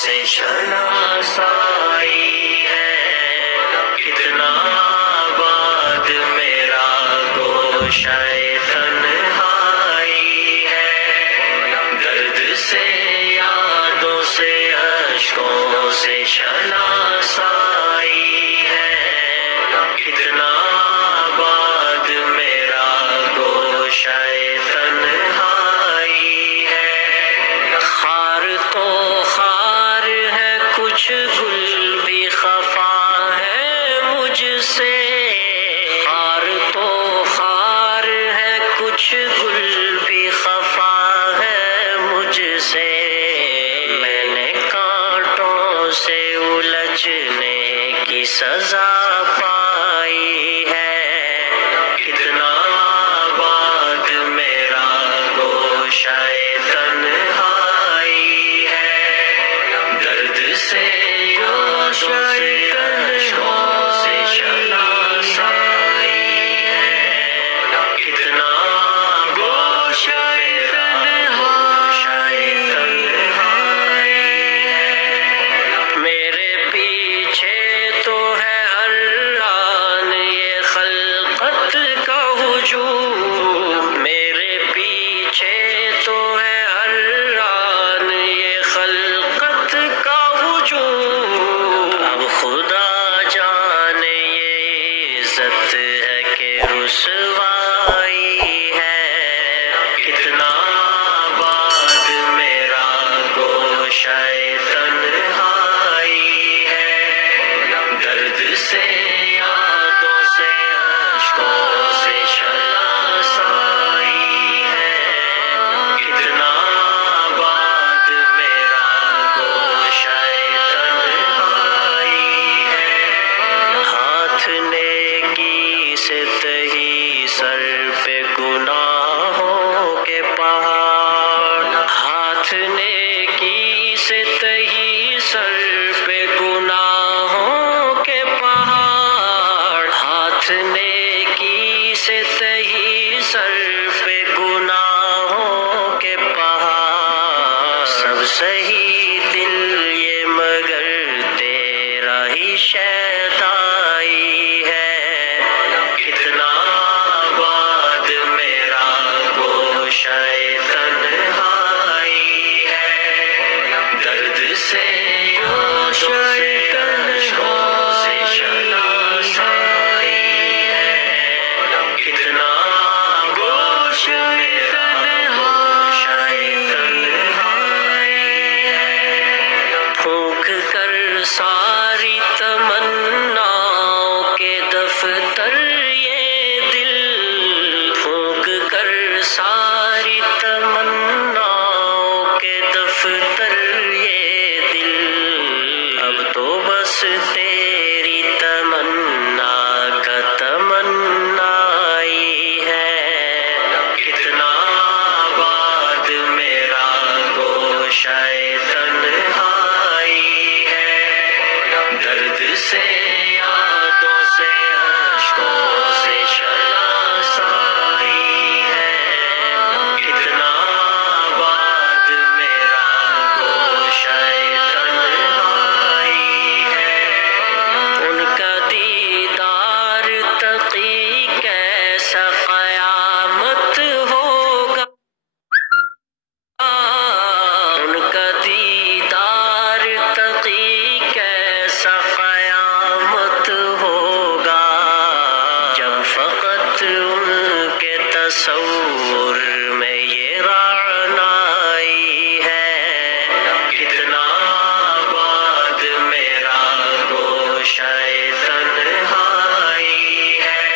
سے شناسائی ہے، کتنا آباد میرا گوشہ تنہائی ہے، درد سے یادوں سے اشکوں سے شناسائی ہے، کتنا آباد میرا گوشہ تنہائی ہے، خار تو خار ہے، کچھ گل بھی خفا ہے مجھ سے، خار تو خار ہے، کچھ گل بھی خفا ہے مجھ سے، میں نے کانٹوں سے الجھنے کی سزا پائی ہے، کتنا آباد میرا گوشہ تنہائی ہے، درد سے یادوں سے اشکوں سے شناسائی ہے، کتنا گوشہ تنہائی ہے، میرے پیچھے تو ہے ہر آن یہ خلقت کا ہجوم، میرے پیچھے تو ہے ہر آن یہ خلقت کا ہجوم، اب خدا جانے یہ عزت ہے کہ رسوائی ہے، کتنا آباد میرا گوشہ تنہائی ہے، درد سے یادوں سے اشکوں سے شناسائی ہے، کتنا آباد میرا گوشہ تنہائی ہے، ہاتھ نیکی سے تہی سر پہ گناہوں کے پہاڑ، ہاتھ نیکی سے تہی سر پہ گناہوں کے پہاڑ، ہاتھ نیکی سے تہی سر پہ گناہوں کے پہاڑ، سب صحیح دل یہ مگر تیرا ہی شیدائی ہے، کتنا آباد میرا گوشہ تنہائی ہے، درد سے یادوں سے اشکوں سے شناسائی ہے، کتنا گوشہ تنہائی ہے، پھونک کر ساری تمناؤں کے دفتر یہ دل، پھونک کر ساری تمناؤں کے دفتر یہ دل، اب تو بس تیری تمنا کا تمنائی ہے، کتنا آباد میرا گوشہ تنہائی ہے، درد سے یادوں سے اشکوں سے شناسائی ہے، کتنا آباد میرا گوشہ تنہائی ہے، ان کا دیدار تقی کیسا قیامت ہوگا، ان کا دیدار تقی کیسا قیامت ہوگا، جب فقط ان کے تصور میں یہ رعنائی ہے، کتنا آباد میرا گوشہ تنہائی ہے،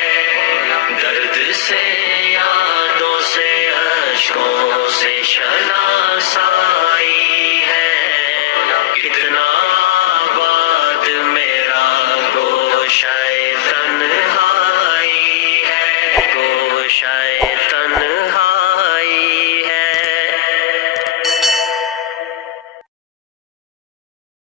درد سے یادوں سے اشکوں سے شناسائی